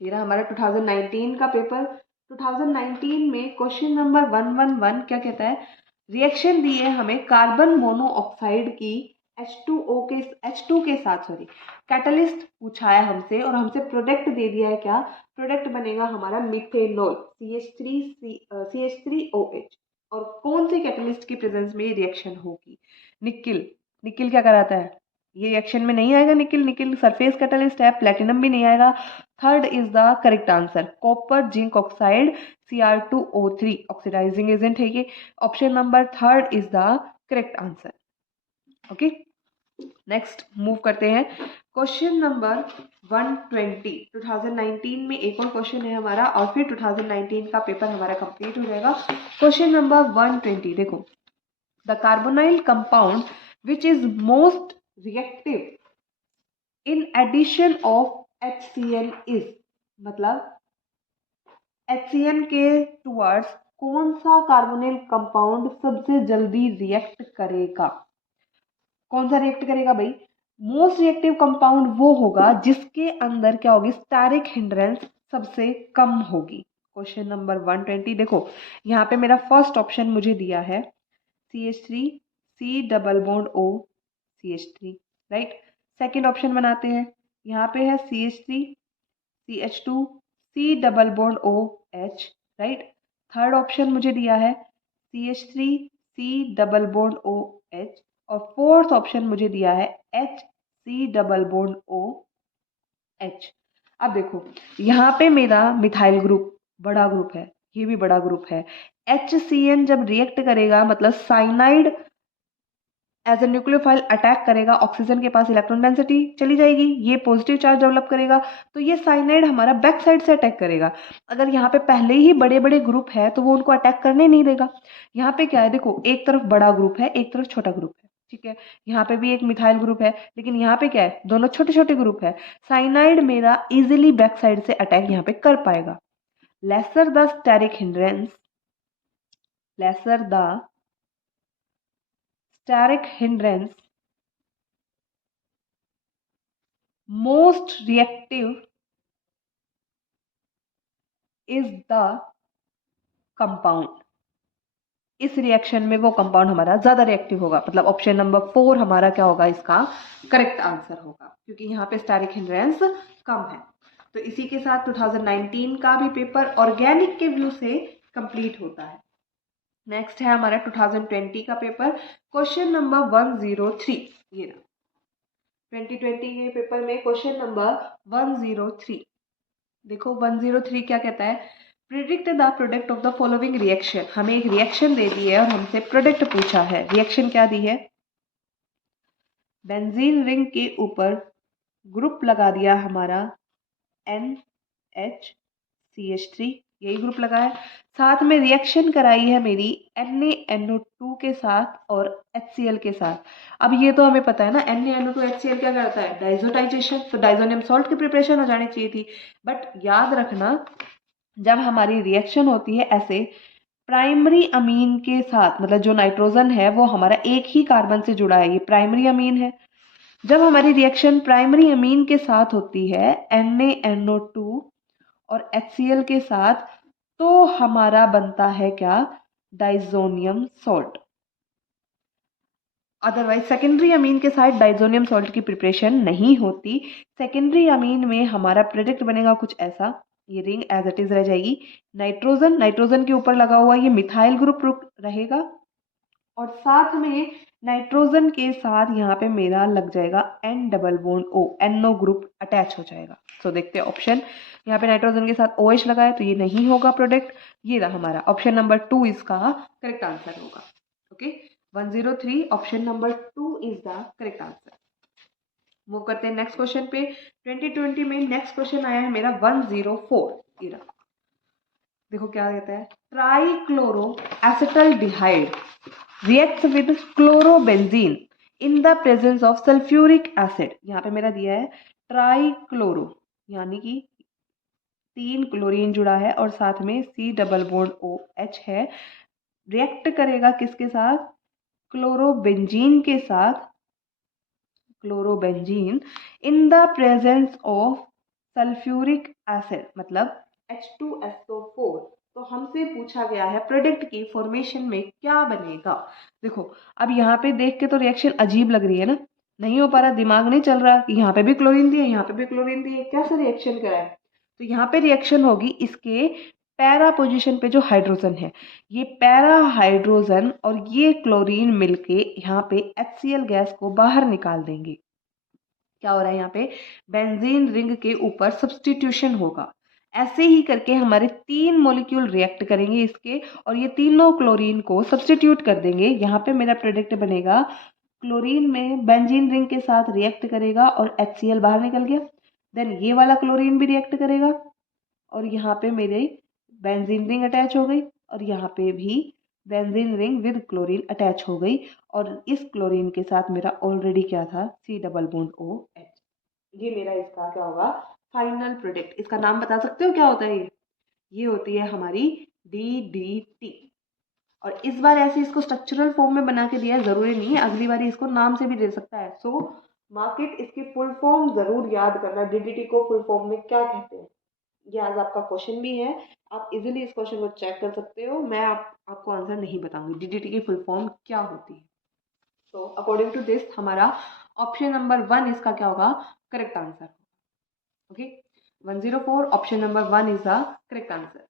ये रहा हमारा 2019 का पेपर। 2019 में क्वेश्चन नंबर 111 क्या कहता है, रिएक्शन दी है हमें कार्बन मोनोऑक्साइड की H2 के साथ, कैटलिस्ट पूछा है हमसे और हमसे प्रोडक्ट दे दिया है। क्या प्रोडक्ट बनेगा हमारा, मिथेनॉल CH3OH। और कौन सी कैटलिस्ट की प्रेजेंस में ये रिएक्शन होगी, निकिल क्या कराता है, ये रिएक्शन में नहीं आएगा निकिल सरफेस कैटलिस्ट है, प्लेटिनम भी नहीं आएगा। Third is the correct answer, copper zinc oxide Cr2O3 oxidising agent है ये। Option number third is the correct answer. Okay, next move करते हैं क्वेश्चन नंबर 120। 2019 में एक और क्वेश्चन है हमारा और फिर 2019 का पेपर हमारा कंप्लीट हो जाएगा। क्वेश्चन नंबर 120 देखो, the carbonyl compound which is most reactive in addition of HCl is, मतलब HCN के टुवर्ड्स कौन सा कार्बोनिल कंपाउंड सबसे जल्दी रिएक्ट करेगा? कौन सा रिएक्ट करेगा भाई? मोस्ट रिएक्टिव कंपाउंड वो होगा जिसके अंदर क्या होगी, स्टेरिक हिंड्रेंस सबसे कम होगी। क्वेश्चन नंबर 120 देखो, यहाँ पे मेरा फर्स्ट ऑप्शन मुझे दिया है CH3 C double bond O CH3, right. Second option बनाते हैं, यहाँ पे है CH3 CH2 C double bond O H, right. Third option मुझे दिया है CH3 C double bond O H, और फोर्थ ऑप्शन मुझे दिया है HC double bond O H। अब देखो, यहाँ पे मेरा मिथाइल ग्रुप बड़ा ग्रुप है, ये भी बड़ा ग्रुप है। HCN जब रिएक्ट करेगा मतलब cyanide as a nucleophile attack करेगा, ऑक्सीजन के पास इलेक्ट्रॉन डेंसिटी चली जाएगी, ये पॉजिटिव चार्ज डेवलप करेगा, तो ये साइनाइड हमारा बैक साइड से अटैक करेगा। अगर यहाँ पे पहले ही बड़े बड़े ग्रुप है तो वो उनको अटैक करने नहीं देगा। यहाँ पे क्या है देखो, एक तरफ बड़ा ग्रुप है, एक तरफ छोटा ग्रुप है, ठीक है। यहाँ पे भी एक मिथाइल ग्रुप है, लेकिन यहाँ पे क्या है, दोनों छोटे छोटे ग्रुप है। साइनाइड मेरा इजिली बैक साइड से अटैक यहाँ पे कर पाएगा। Lesser the steric hindrance, lesser the steric hindrance, most reactive is the compound। इस रिएक्शन में वो कंपाउंड हमारा ज्यादा रिएक्टिव होगा, मतलब ऑप्शन नंबर 4 हमारा क्या होगा, इसका करेक्ट आंसर होगा, क्योंकि यहाँ पे स्टेरिक हिंड्रेंस कम है। तो इसी के साथ 2019 का भी पेपर ऑर्गेनिक के व्यू से कंप्लीट होता है। नेक्स्ट है हमारा 2020 का पेपर, क्वेश्चन नंबर 103। ये ना 2020 के पेपर में क्वेश्चन नंबर 103, देखो 103 क्या कहता है, predict the product of the following reaction. हमें एक रिएक्शन दे दी है और हमसे प्रोडक्ट पूछा है। रिएक्शन क्या दी है, बेंजीन रिंग के ऊपर ग्रुप लगा दिया हमारा NHCH3, यही ग्रुप लगा है। साथ में रिएक्शन कराई है मेरी NaNO2 के साथ और HCl के साथ। अब ये तो हमें पता है ना, NaNO2 HCl क्या करता है, डाइजोटाइजेशन, तो डाइजोनियम सॉल्ट की प्रिपरेशन हो जानी चाहिए थी। बट याद रखना, जब हमारी रिएक्शन होती है ऐसे प्राइमरी अमीन के साथ, मतलब जो नाइट्रोजन है वो हमारा एक ही कार्बन से जुड़ा है, ये प्राइमरी अमीन है। जब हमारी रिएक्शन प्राइमरी अमीन के साथ होती है NaNO2 और HCl के साथ, तो हमारा बनता है क्या, diazonium salt. Otherwise secondary amine के साथ डाइजोनियम सॉल्ट की प्रिपरेशन नहीं होती। सेकेंडरी अमीन में हमारा प्रोडक्ट बनेगा कुछ ऐसा, ये रिंग एज इट इज रह जाएगी। नाइट्रोजन, नाइट्रोजन के ऊपर लगा हुआ ये मिथाइल ग्रुप रहेगा, और साथ में नाइट्रोजन के साथ यहाँ पे मेरा लग जाएगा N double bond O, NO group attach हो जाएगा। तो देखते हैं ऑप्शन, यहाँ पे नाइट्रोजन के साथ OH लगा है तो ये नहीं होगा प्रोडक्ट, ये रहा हमारा ऑप्शन नंबर 2 इसका करेक्ट आंसर होगा। Okay, 103 option number 2 is the correct answer. Move करते हैं नेक्स्ट क्वेश्चन पे। 2020 में नेक्स्ट क्वेश्चन आया है मेरा 104, ये रहा। देखो क्या कहता है, trichloro acetaldehyde reacts with chlorobenzene in the presence of sulfuric acid। यहाँ पे मेरा दिया है ट्राइक्लोरो, यानी कि 3 क्लोरीन जुड़ा है और साथ में C डबल बॉन्ड OH है। रिएक्ट करेगा किसके साथ, क्लोरोबेंजीन के साथ, chlorobenzene in the presence of sulphuric acid, मतलब H2SO4। तो हमसे पूछा गया है प्रोडक्ट की फॉर्मेशन में क्या बनेगा। देखो अब यहाँ पे देख के तो रिएक्शन अजीब लग रही है ना, नहीं हो पा रहा, दिमाग नहीं चल रहा कि यहाँ पे भी क्लोरीन दिए, यहाँ पे भी क्लोरीन दिए, कैसे रिएक्शन कराए। तो यहाँ पे रिएक्शन होगी इसके पैरा पोजीशन पे जो हाइड्रोजन है, ये पैरा हाइड्रोजन और ये क्लोरीन मिलके यहाँ पे HCl गैस को बाहर निकाल देंगे। क्या हो रहा है यहाँ पे, बेंजीन रिंग के ऊपर सब्सटीट्यूशन होगा। ऐसे ही करके हमारे 3 मॉलिक्यूल रिएक्ट करेंगे इसके, और ये तीनों क्लोरीन को सब्सटीट्यूट कर देंगे। यहाँ पे मेरा प्रोडक्ट बनेगा, क्लोरीन में बेंजीन रिंग के साथ रिएक्ट करेगा और HCl बाहर निकल गया। देन ये वाला क्लोरीन भी रिएक्ट करेगा और यहाँ पे मेरे बेंजीन रिंग अटैच हो गई, और यहाँ पे भी benzene ring with chlorine attach हो गई, और इस क्लोरीन के साथ मेरा ऑलरेडी क्या था, C डबल बॉन्ड OH। ये मेरा इसका क्या होगा, फाइनल प्रोडक्ट। इसका नाम बता सकते हो क्या होता है ये, ये होती है हमारी DDT। और इस बार ऐसे इसको स्ट्रक्चरल फॉर्म में बना के दिया है, जरूरी नहीं है, अगली बार इसको नाम से भी दे सकता है। सो मार्केट इसकी फुल फॉर्म जरूर याद करना, DDT को फुल फॉर्म में क्या कहते हैं। ये आज आपका क्वेश्चन भी है, आप इजीली इस क्वेश्चन को चेक कर सकते हो। मैं आपको आंसर नहीं बताऊंगी DDT की फुल फॉर्म क्या होती है। तो अकॉर्डिंग टू दिस हमारा ऑप्शन नंबर 1 इसका क्या होगा, correct answer. Okay, 104 option number 1 is the correct answer.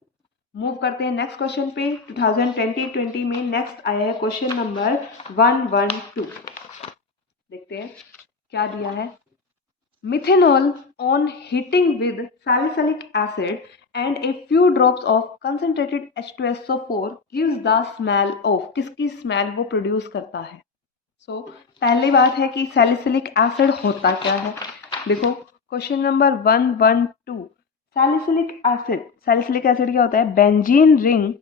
Move करते हैं नेक्स्ट क्वेश्चन पे। 2020 में नेक्स्ट आया है क्वेश्चन नंबर 112। देखते हैं क्या दिया है। Methanol on heating with salicylic acid and a few drops of concentrated H2SO4 gives the smell of, किसकी स्मेल वो प्रोड्यूस करता है। सो पहली बात है कि सैलिसिलिक एसिड होता क्या है। देखो question number 112, salicylic acid, salicylic acid क्या होता है, बेंजीन रिंग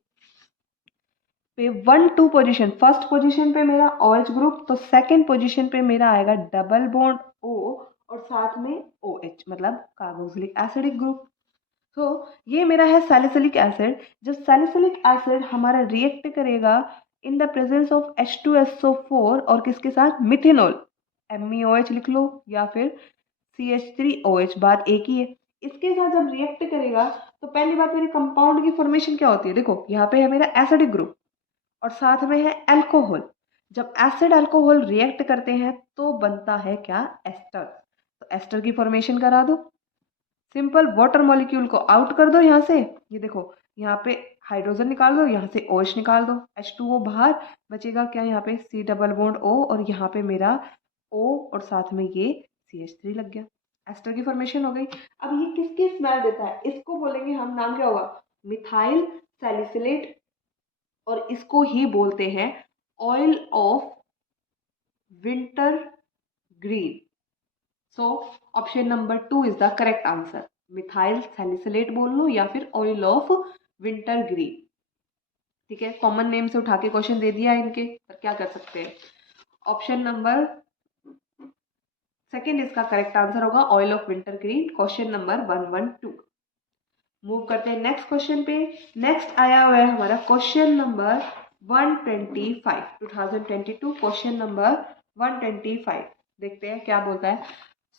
पे 1-2 पोजीशन, फर्स्ट पोजीशन पे मेरा OH ग्रुप, तो सेकंड पोजीशन पे मेरा आएगा डबल बॉन्ड O और साथ में OH, मतलब कार्बोक्सिलिक एसिडिक ग्रुप। तो ये मेरा है सैलिसिलिक एसिड। जब सैलिसिलिक एसिड हमारा रिएक्ट करेगा इन द प्रेजेंस ऑफ H2SO4 और किसके साथ, मिथेनॉल, MEOH लिख लो या फिर CH3OH, बात एक ही है। इसके साथ जब रिएक्ट करेगा तो पहली बात मेरे कंपाउंड की फॉर्मेशन क्या होती है, देखो यहाँ पे है मेरा एसिडिक ग्रुप और साथ में है अल्कोहल। जब एसिड अल्कोहल रिएक्ट करते हैं तो बनता है क्या, एस्टर। तो एस्टर की फॉर्मेशन करा दो, सिंपल, वाटर मॉलिक्यूल को आउट कर दो यहाँ से। ये देखो यहाँ पे हाइड्रोजन निकाल दो, यहाँ से OH निकाल दो, H2O बाहर, बचेगा क्या यहाँ पे C डबल बॉन्ड O और यहाँ पे मेरा O और साथ में ये CH3 लग गया, एस्टर की फॉर्मेशन हो गई। अब ये किसकी स्मेल देता है, इसको बोलेंगे हम, नाम क्या होगा, मिथाइल सैलिसिलेट, और इसको ही बोलते हैं oil of winter green. So option number 2 is the correct answer. Methyl salicylate बोल लो या फिर ऑयल ऑफ विंटर ग्रीन। ठीक है, कॉमन नेम से उठा के क्वेश्चन दे दिया इनके, पर क्या कर सकते हैं। ऑप्शन नंबर सेकंड इसका करेक्ट आंसर होगा oil of winter green, question number 112। Move करते हैं नेक्स्ट क्वेश्चन पे। नेक्स्ट आया हुआ है हमारा क्वेश्चन नंबर 125, 2022 क्वेश्चन नंबर 125। देखते हैं क्या बोलता है।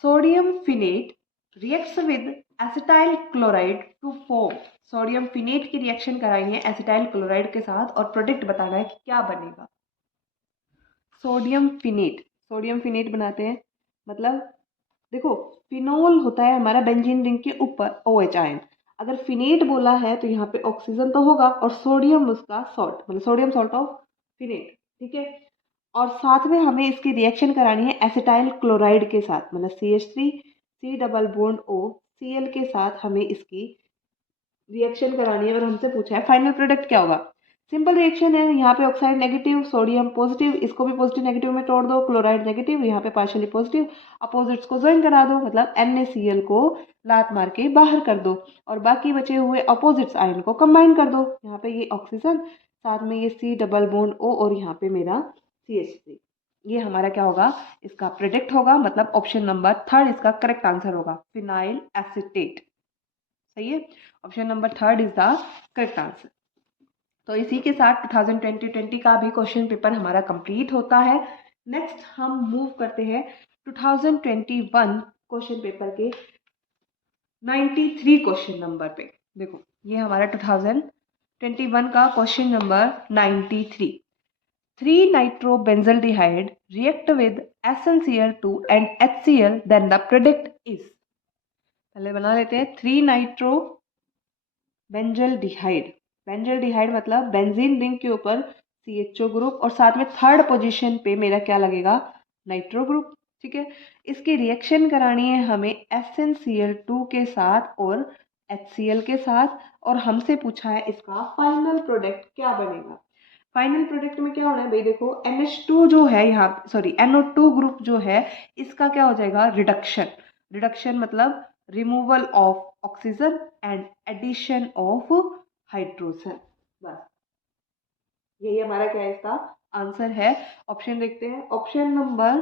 Sodium phenate reacts with acetyl chloride to form, sodium phenate की रिएक्शन कराई है एसिटाइल क्लोराइड के साथ और प्रोडक्ट बताना है कि क्या बनेगा। सोडियम फिनेट बनाते हैं, मतलब देखो फिनोल होता है हमारा बेंजीन रिंग के ऊपर OH आयन, अगर फिनेट बोला है तो यहाँ पे ऑक्सीजन तो होगा और सोडियम उसका सॉल्ट, मतलब सोडियम सॉल्ट ऑफ फिनेट। ठीक है, और साथ में हमें इसकी रिएक्शन करानी है एसिटाइल क्लोराइड के साथ, मतलब CH3 C double bond O Cl के साथ हमें इसकी रिएक्शन करानी है और हमसे पूछा है फाइनल प्रोडक्ट क्या होगा। सिंपल रिएक्शन है, यहाँ पे ऑक्साइड नेगेटिव, सोडियम पॉजिटिव, इसको भी पॉजिटिव नेगेटिव में तोड़ दो, क्लोराइड नेगेटिव, यहाँ पे पार्शियली पॉजिटिव, अपोजिट्स को ज्वाइन करा दो, मतलब NaCl को लात मार के बाहर कर दो और बाकी बचे हुए अपोजिट्स आयन को कंबाइन कर दो। यहाँ पे ये ऑक्सीजन, साथ में ये C डबल बॉन्ड O और यहाँ पे मेरा CH3। ये हमारा क्या होगा, इसका प्रोडक्ट होगा, मतलब ऑप्शन नंबर 3 इसका करेक्ट आंसर होगा, फिनाइल एसिटेट। सही है, option number 3 is the correct answer. तो इसी के साथ 2020 का भी क्वेश्चन पेपर हमारा कंप्लीट होता है। नेक्स्ट हम मूव करते हैं 2021 क्वेश्चन पेपर के 93 क्वेश्चन नंबर पे। देखो ये हमारा 2021 का question number 93। 3 नाइट्रोबेंजल्डिहाइड react with SnCl2 and HCl, then the product is, पहले बना लेते हैं। 3 नाइट्रो बेंजल्डिहाइड, बेंजल्डिहाइड मतलब बेंजीन रिंग के ऊपर CHO ग्रुप और साथ में थर्ड पोजीशन पे मेरा क्या लगेगा, नाइट्रो ग्रुप। ठीक है, इसकी रिएक्शन करानी है हमें SnCl2 के साथ और HCl के साथ, और हमसे पूछा है इसका फाइनल प्रोडक्ट क्या बनेगा। फाइनल प्रोडक्ट में क्या होना है भाई, देखो NH2 जो है यहाँ, सॉरी NO2 ग्रुप जो है, इसका क्या हो जाएगा, रिडक्शन। रिडक्शन मतलब removal of oxygen and addition of hydrogen. बस यही हमारा क्या है, इसका आंसर है। ऑप्शन देखते हैं, ऑप्शन नंबर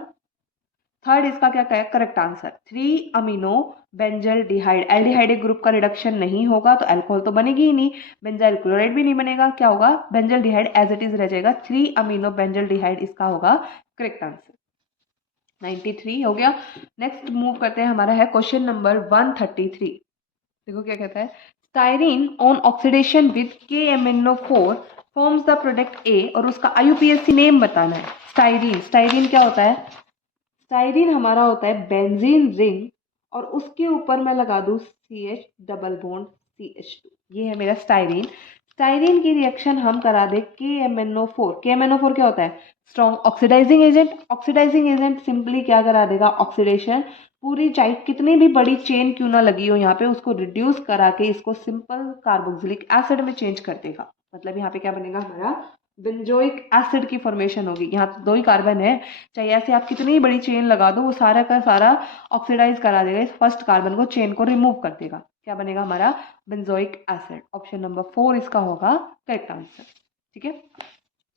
थर्ड इसका क्या है correct answer 3 amino benzaldehyde. Aldehyde group का रिडक्शन नहीं होगा तो अल्कोहल तो बनेगी ही नहीं, बेंजाइल क्लोराइड भी नहीं बनेगा, क्या होगा बेंजल डिहाइड एज इट इज रह जाएगा। 3 अमीनो बेंजल डिहाइड इसका होगा करेक्ट आंसर। 93 हो गया। नेक्स्ट मूव करते हैं, हमारा है क्वेश्चन नंबर 133। देखो क्या कहता है, styrene on oxidation with KMnO4 forms the product ए, और उसका IUPAC नेम बताना है। स्टाइरीन, स्टाइरीन क्या होता है, स्टाइरीन हमारा होता है बेंजीन रिंग, और उसके ऊपर मैं लगा दूं CH डबल बॉन्ड CH2, ये है मेरा स्टाइरीन। स्टाइरीन की रिएक्शन हम करा दे KMnO4। KMnO4 क्या होता है strong oxidising agent. Oxidising agent simply क्या करा देगा ऑक्सीडेशन, पूरी चाहे कितनी भी बड़ी चेन क्यों ना लगी हो यहाँ पे, उसको रिड्यूस करा के इसको सिंपल कार्बोक्सिलिक एसिड में चेंज कर देगा। मतलब यहाँ पे क्या बनेगा हमारा बेंजोइक एसिड की फॉर्मेशन होगी। यहाँ तो 2 ही कार्बन है, चाहे ऐसे आप कितनी बड़ी चेन लगा दो वो सारा का सारा ऑक्सीडाइज करा देगा, इस फर्स्ट कार्बन को चेन को रिमूव कर देगा। क्या बनेगा हमारा बेंजोइक एसिड। ऑप्शन नंबर 4 इसका होगा करेक्ट आंसर। ठीक है,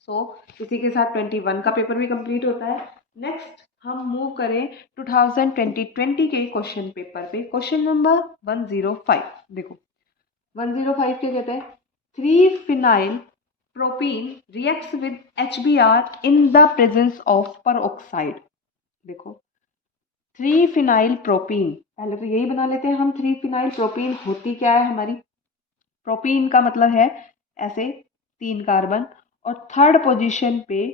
सो इसी के साथ 21 का पेपर भी कंप्लीट होता है। नेक्स्ट हम मूव करें 2020 के क्वेश्चन पेपर पे, क्वेश्चन नंबर 105। देखो 105 क्या कहते हैं, 3 phenyl propene reacts with HBr in the presence of peroxide। देखो 3 फिनाइल प्रोपीन, पहले तो यही बना लेते हैं हम। 3 फिनाइल प्रोपीन होती क्या है हमारी, प्रोपीन का मतलब है ऐसे 3 कार्बन, और थर्ड पोजीशन पे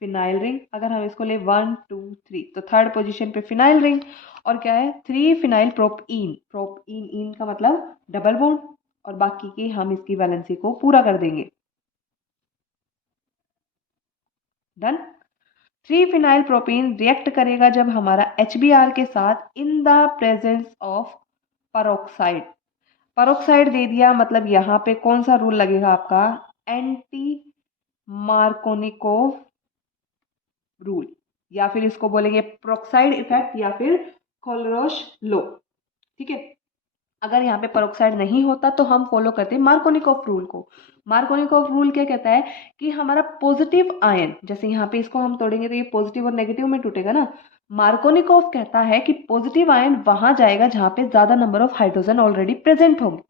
फिनाइल रिंग। अगर हम इसको ले 1 2 3 तो थर्ड पोजीशन पे फिनाइल रिंग, और क्या है 3 फिनाइल प्रोपीन। प्रोपीन इन का मतलब डबल बॉन्ड, और बाकी की हम इसकी वैलेंसी को पूरा कर देंगे। डन। 3 फिनाइल प्रोपीन रिएक्ट करेगा जब हमारा HBr के साथ इन the presence of peroxide। peroxide दे दिया, मतलब यहाँ पे कौन सा रूल लगेगा आपका, एंटी मार्कोनिकोव रूल, या फिर इसको बोलेंगे प्रोक्साइड इफेक्ट या फिर कोलरोश लो। ठीक है, अगर यहाँ पे पेरोक्साइड नहीं होता तो हम फॉलो करते हैं मार्कोनिकोव रूल को। मार्कोनिकोव रूल क्या कहता है कि हमारा पॉजिटिव आयन, जैसे यहाँ पे इसको हम तोड़ेंगे तो ये पॉजिटिव और नेगेटिव में टूटेगा ना। मार्कोनिकोव कहता है कि पॉजिटिव आयन वहां जाएगा जहां पे ज्यादा number of hydrogen already present होंगे।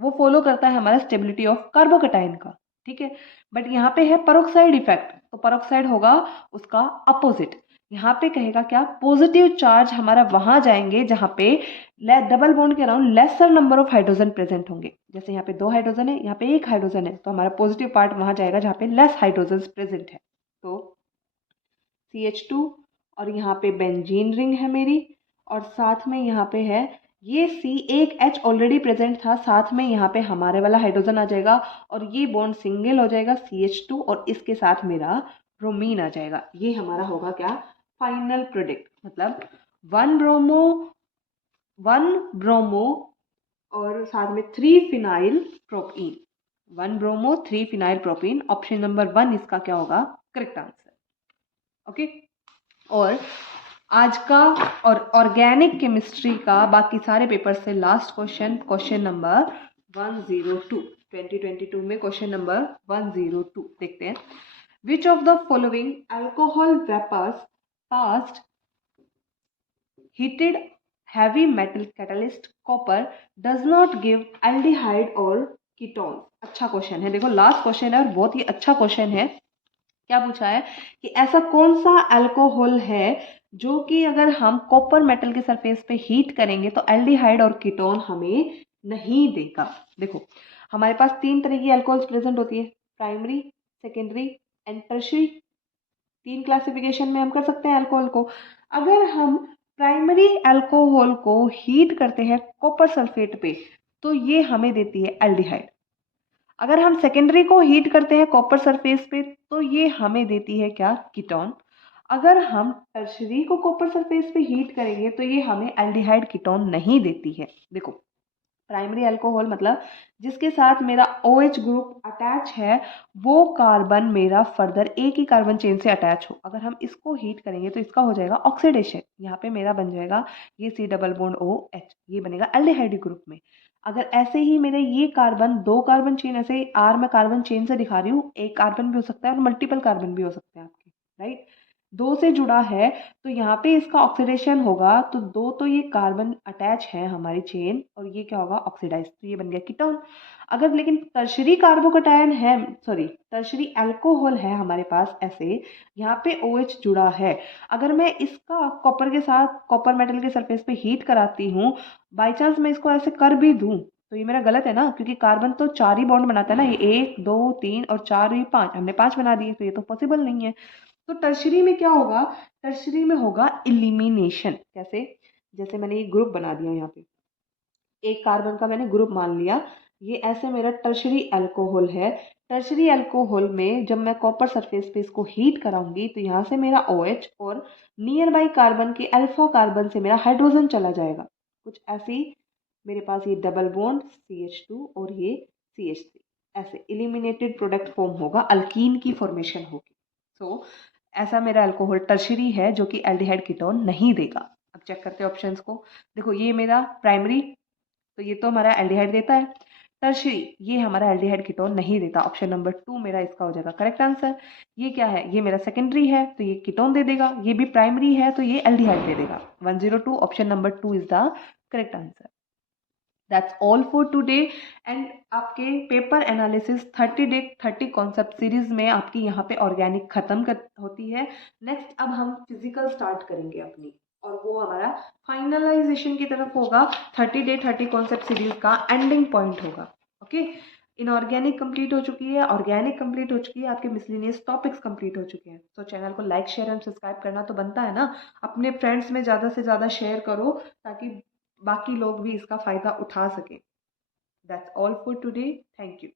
वो फॉलो करता है हमारा स्टेबिलिटी ऑफ कार्बोकेटाइन का। ठीक है, बट यहाँ पे है पेरोक्साइड इफेक्ट, तो पेरोक्साइड होगा उसका अपोजिट। यहाँ पे कहेगा क्या, पॉजिटिव चार्ज हमारा वहां जाएंगे जहां पे डबल बॉन्ड के around laser number of hydrogen present होंगे। जैसे यहाँ पे 2 हाइड्रोजन है, यहाँ पे 1 हाइड्रोजन है, तो हमारा पॉजिटिव पार्ट वहां जाएगा जहाँ पे लेस हाइड्रोजन प्रेजेंट है। तो CH2, और यहाँ पे बेंजीन रिंग है मेरी, और साथ में यहाँ पे है ये C, एक H ऑलरेडी प्रेजेंट था, साथ में यहाँ पे हमारे वाला हाइड्रोजन आ जाएगा, और ये बॉन्ड सिंगल हो जाएगा CH2, और इसके साथ मेरा ब्रोमीन आ जाएगा। ये हमारा होगा क्या फाइनल प्रोडक्ट, मतलब 1 ब्रोमो और साथ में 3 phenyl propene. 1 bromo 3 phenyl propene, option number 1 इसका क्या होगा करेक्ट आंसर। ओके, और आज का और ऑर्गेनिक केमिस्ट्री का बाकी सारे पेपर से लास्ट क्वेश्चन, क्वेश्चन नंबर 102। 2022 में क्वेश्चन नंबर 102 देखते हैं। Which of the following alcohol vapours passed heated heavy metal catalyst copper does not give aldehyde और ketones। अच्छा क्वेश्चन है, देखो लास्ट क्वेश्चन है और बहुत ही अच्छा क्वेश्चन है। क्या पूछा है कि ऐसा कौन सा अल्कोहल है जो कि अगर हम कॉपर मेटल के सरफेस पे हीट करेंगे तो एल्डिहाइड और कीटोन हमें नहीं देगा। देखो हमारे पास 3 तरह की अल्कोहल्स प्रेजेंट होती है, primary, secondary and tertiary. 3 classification में हम कर सकते हैं अल्कोहल को। अगर हम प्राइमरी अल्कोहल को हीट करते हैं कॉपर सल्फेट पे तो ये हमें देती है एल्डिहाइड। अगर हम सेकेंडरी को हीट करते हैं कॉपर सरफेस पे तो ये हमें देती है क्या कीटोन। अगर हम टर्शरी को कॉपर सरफेस पे हीट करेंगे तो ये हमें एल्डिहाइड कीटोन नहीं देती है। देखो प्राइमरी अल्कोहल मतलब जिसके साथ मेरा OH ग्रुप अटैच है वो कार्बन मेरा फर्दर एक ही कार्बन चेन से अटैच हो। अगर हम इसको हीट करेंगे तो इसका हो जाएगा ऑक्सीडेशन, यहाँ पे मेरा बन जाएगा ये C डबल बॉन्ड OH, ये बनेगा एल्डिहाइड ग्रुप में। अगर ऐसे ही मेरे ये कार्बन 2 कार्बन चेन, ऐसे R में कार्बन चेन से दिखा रही हूँ, एक कार्बन भी हो सकता है और मल्टीपल कार्बन भी हो सकते हैं आपके, राइट। 2 से जुड़ा है तो यहाँ पे इसका ऑक्सीडेशन होगा, तो 2 तो ये कार्बन अटैच है हमारी चेन और ये क्या होगा ऑक्सीडाइज, तो ये बन गया कीटोन। अगर लेकिन टर्शरी कार्बोकैटायन है, सॉरी टर्शरी अल्कोहल है हमारे पास ऐसे, यहाँ पे OH जुड़ा है, अगर मैं इसका कॉपर के साथ, कॉपर मेटल के सरफेस पे हीट कराती हूँ, बाई चांस मैं इसको ऐसे कर भी दूँ तो ये मेरा गलत है ना, क्योंकि कार्बन तो 4 ही बॉन्ड बनाता है ना, ये 1 2 3 और 4 ये 5, हमने 5 बना दिए, तो ये तो पॉसिबल नहीं है। तो टर्शरी में क्या होगा, टर्शरी में होगा इलिमिनेशन। कैसे, जैसे मैंने ये ग्रुप बना दिया, यहाँ पे एक कार्बन का मैंने ग्रुप मान लिया, ये ऐसे मेरा टर्शरी अल्कोहल है। टर्शरी अल्कोहल में जब मैं कॉपर सरफेस पे इसको हीट कराऊंगी तो यहाँ से मेरा OH और नियर बाई कार्बन के अल्फा कार्बन से मेरा हाइड्रोजन चला जाएगा, कुछ ऐसे ही मेरे पास ये डबल बॉन्ड CH2 और ये CH3, ऐसे इलिमिनेटेड प्रोडक्ट फॉर्म होगा, अल्कीन की फॉर्मेशन होगी। सो ऐसा मेरा अल्कोहल टर्शरी है जो कि एल्डिहाइड कीटोन नहीं देगा। अब चेक करते हैं ऑप्शंस को। देखो ये मेरा प्राइमरी, तो ये तो हमारा एल्डिहाइड देता है। टर्शरी ये हमारा एल्डिहाइड कीटोन नहीं देता, ऑप्शन नंबर 2 मेरा इसका हो जाएगा करेक्ट आंसर। ये क्या है, ये मेरा सेकेंडरी है तो ये कीटोन दे देगा, ये भी प्राइमरी है तो ये एल्डिहाइड दे देगा। 102 option number 2 is the correct answer. That's all for today. And आपके paper analysis 30 day 30 concept series में आपकी यहाँ पे ऑर्गेनिक खत्म होती है। नेक्स्ट अब हम फिजिकल स्टार्ट करेंगे अपनी, और वो हमारा फाइनलाइजेशन की तरफ होगा। 30 डे 30 कॉन्सेप्ट सीरीज का एंडिंग पॉइंट होगा। ओके, इनऑर्गेनिक कंप्लीट हो चुकी है, ऑर्गेनिक कंप्लीट हो चुकी है, आपके मिसलिनियस टॉपिक्स कंप्लीट हो चुके हैं। तो चैनल को लाइक शेयर एंड सब्सक्राइब करना तो बनता है ना, अपने फ्रेंड्स में ज़्यादा से ज़्यादा शेयर करो ताकि बाकी लोग भी इसका फ़ायदा उठा सकें। That's all for today, thank you.